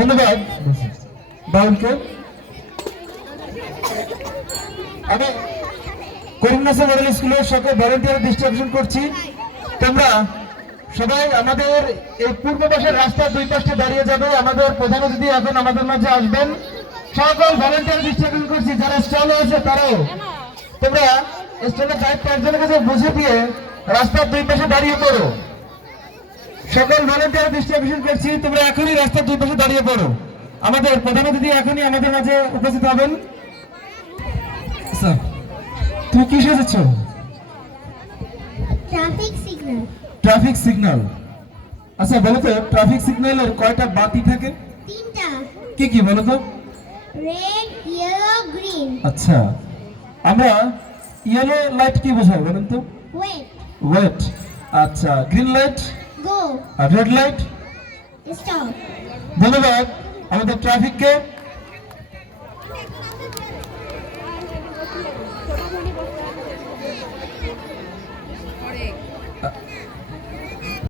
ধন্যবাদ বাউলকে। আমি করিমনাসা মডেল স্কুলের সকল ভলেন্টিয়ার দৃষ্টি আকর্ষণ করছি, তোমরা সবাই আমাদের এই পূর্ব পাশের রাস্তার দুই পাশে দাঁড়িয়ে যাবে। আমাদের প্রধান অতিথি এখন আমাদের মাঝে আসবেন। সকল ভলেন্টিয়ার দৃষ্টি আকর্ষণ করছি, যারা স্টলে আছে তারাও তোমরা স্টলের দায়িত্ব একজনের কাছে বুঝে দিয়ে রাস্তার দুই পাশে দাঁড়িয়ে পড়ো। সকল ভলেন্টিয়ার দৃষ্টি আকর্ষণ করছি, তোমরা এখনই রাস্তার দুই পাশে দাঁড়িয়ে পড়ো। আমাদের প্রধান অতিথি এখনই আমাদের মাঝে উপস্থিত হবেন। স্যার, তুমি কি সেজেছ? Traffic signal. Traffic signal. আচ্ছা বলো তো, ট্রাফিক সিগন্যালের কয়টা বাতি থাকে? তিনটা। কি কি বলো তো? Red, yellow, green. আচ্ছা, আমরা ইয়েলো লাইট কি বোঝাই বলেন তো? ওয়েট। ওয়েট। আচ্ছা, গ্রিন লাইট? গো। আর রেড লাইট? স্টপ। ধন্যবাদ আমাদের ট্রাফিককে।